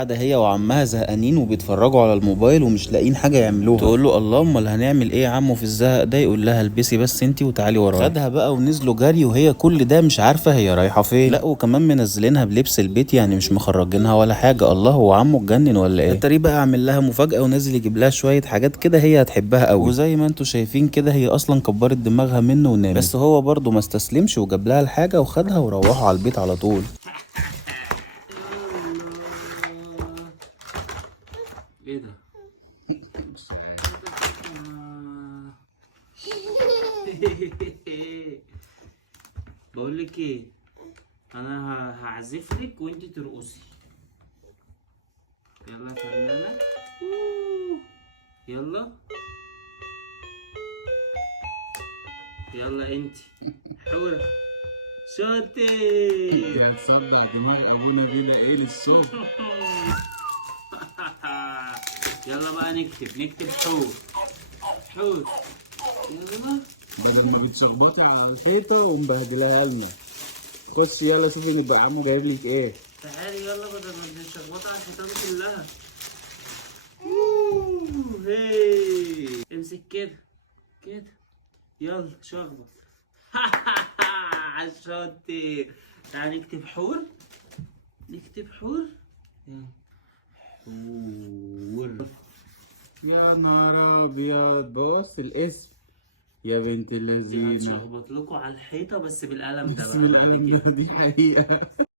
قاعده هي وعمها زهقانين وبيتفرجوا على الموبايل ومش لاقيين حاجه يعملوها. تقول له الله امال هنعمل ايه يا عمو في الزهق ده؟ يقول لها البسي بس انتي وتعالي ورايا. خدها بقى ونزلوا جري وهي كل ده مش عارفه هي رايحه فين. لا وكمان منزلينها بلبس البيت يعني مش مخرجينها ولا حاجه. الله هو عمو اتجنن ولا ايه؟ التاري بقى عامل لها مفاجاه ونازل يجيب لها شويه حاجات كده هي هتحبها قوي. وزي ما انتوا شايفين كده هي اصلا كبرت دماغها منه ونامت. بس هو برضه ما استسلمش وجاب لها الحاجه وخدها وروحوا على البيت على طول. ايه ده؟ بقول لك ايه، انا هعزف لك وانت ترقصي. يلا يا فنانه، يلا يلا انت حورة شاطر. يا تصدع دماغ ابونا بينا ايه للصبح. يلا بقى نكتب حور حور. يلا بدل ما بتشخبطي على الحيطه ومبهدلاها لنا. خش يلا شوفي نبقى عمو جايب لك ايه. تعالي يلا بدل ما نشخبط على الحيطان كلها. هي امسك كده كده، يلا شخبط. عالشاطر. تعالى نكتب حور، نكتب حور. حور. يا نهار ابيض بص الاسم يا بنت اللذينه. هتشخبط لكم على الحيطه بس بالقلم ده بسم بقى الله دي حقيقه.